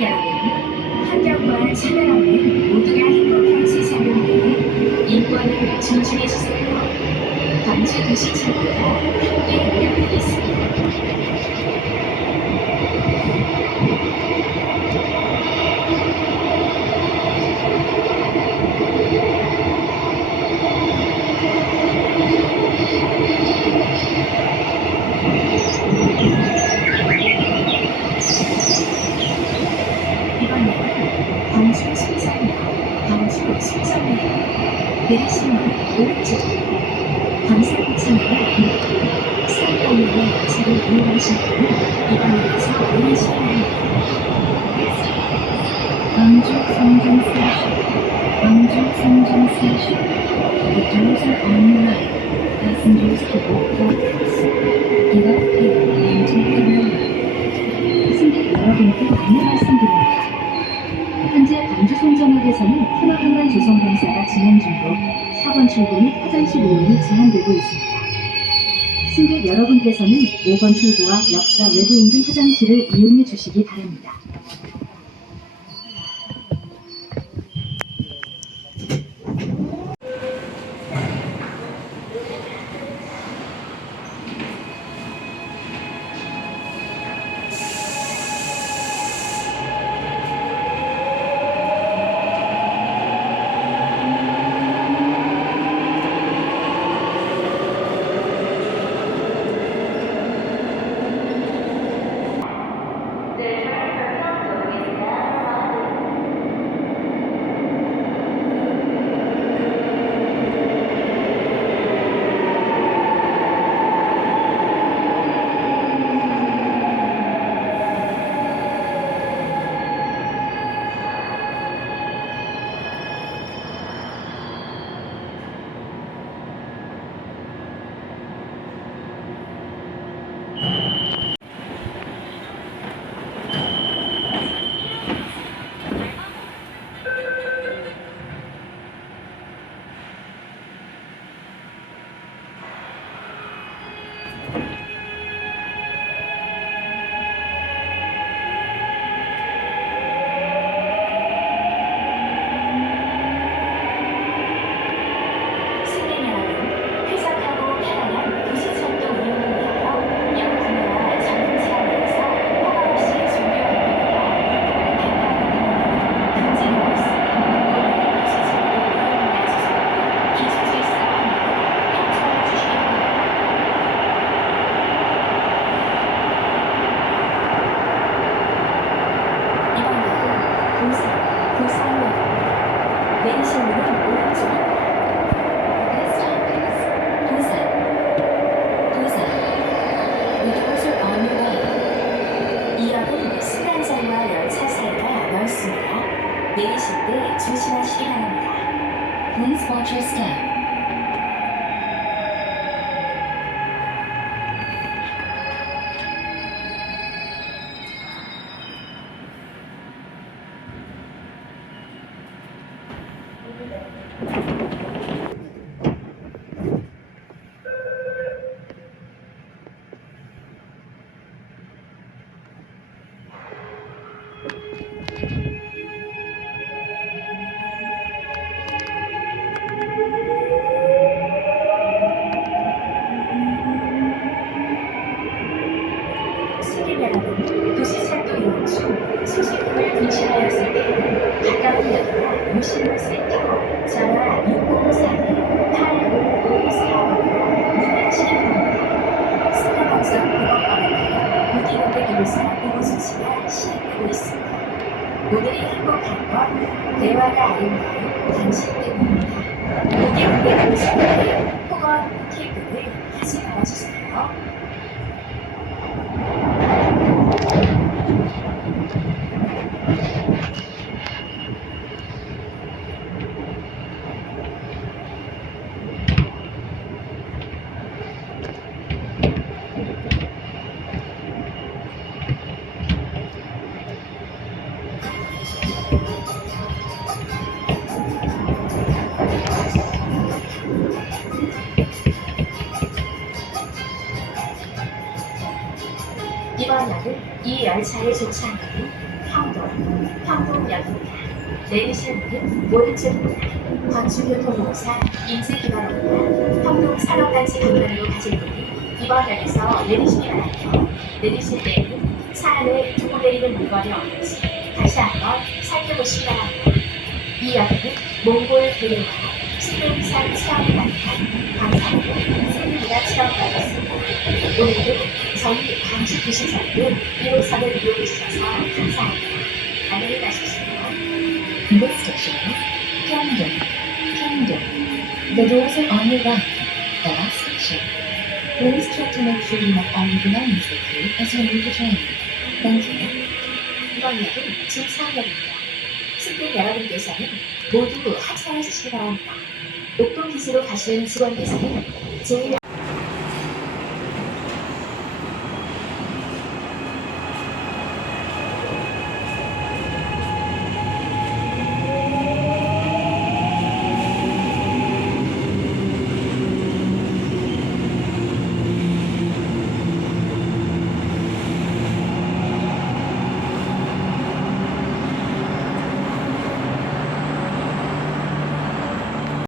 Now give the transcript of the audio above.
야외는 환경과 차별 없는 모두가 행복한 세상을 위해 권을 존중해 주세요. 광주 도시 정부가 함께 노력하겠습니다. 순정역 내리시는 오른쪽 스테이션, 광주 성전 스테이션. The doors are on the right. Passengers to both platforms. Get off here and take the railway. 승객 여러분께 안내 말씀드립니다. 광주 송전역에서는 테마강간 조성 공사가 진행 중으로 4번 출구 및 화장실 이용이 제한되고 있습니다. 승객 여러분께서는 5번 출구와 역사 외부 인근 화장실을 이용해 주시기 바랍니다. 승객 여러분, 쾌적하고 편안한 도시철도 이용을 위하여 역구매와 전동차 내에서 허가 없이 종료합니다. 금지되고 있으니 모두 도시철도 이용을 해주시고 기술질서합니다. 협조해 주시기 바랍니다. 이번에는 이 역은 승강장과 열차 사이가 넓습니다. 내리실 때 조심하시기 바랍니다. Please watch your step. 행복한 건 대화가 역은 이 열차에 주차하는 평동, 평동역입니다. 내리실 문은 오른쪽입니다. 건축교통공사 인쇄기관입니다. 평동 산업단지 방면으로 가실 분은 이번 역에서 내리시기 바랍니다. 내리실 때에는 차 안에 두고 내리는 물건이 없는지 다시 한번 살펴보시기 바랍니다. 이 역에는 몽골 신동산 체험이 가능한 광산도 생리가 체험가 있습니다. 오늘도 저희 광주도시장도 1호선을 이용해 주셔서 감사합니다. 안녕히 가십시오. This station is Camden. Camden. The doors are on your right. The last station. Please check to make sure you have all your belongings with you as you leave the train. Thank you. 이번 역은 중4역입니다. 승객 여러분께서는 모두 하차해 주시기 바랍니다. 옥동 기지로 가시는 직원께서는 제일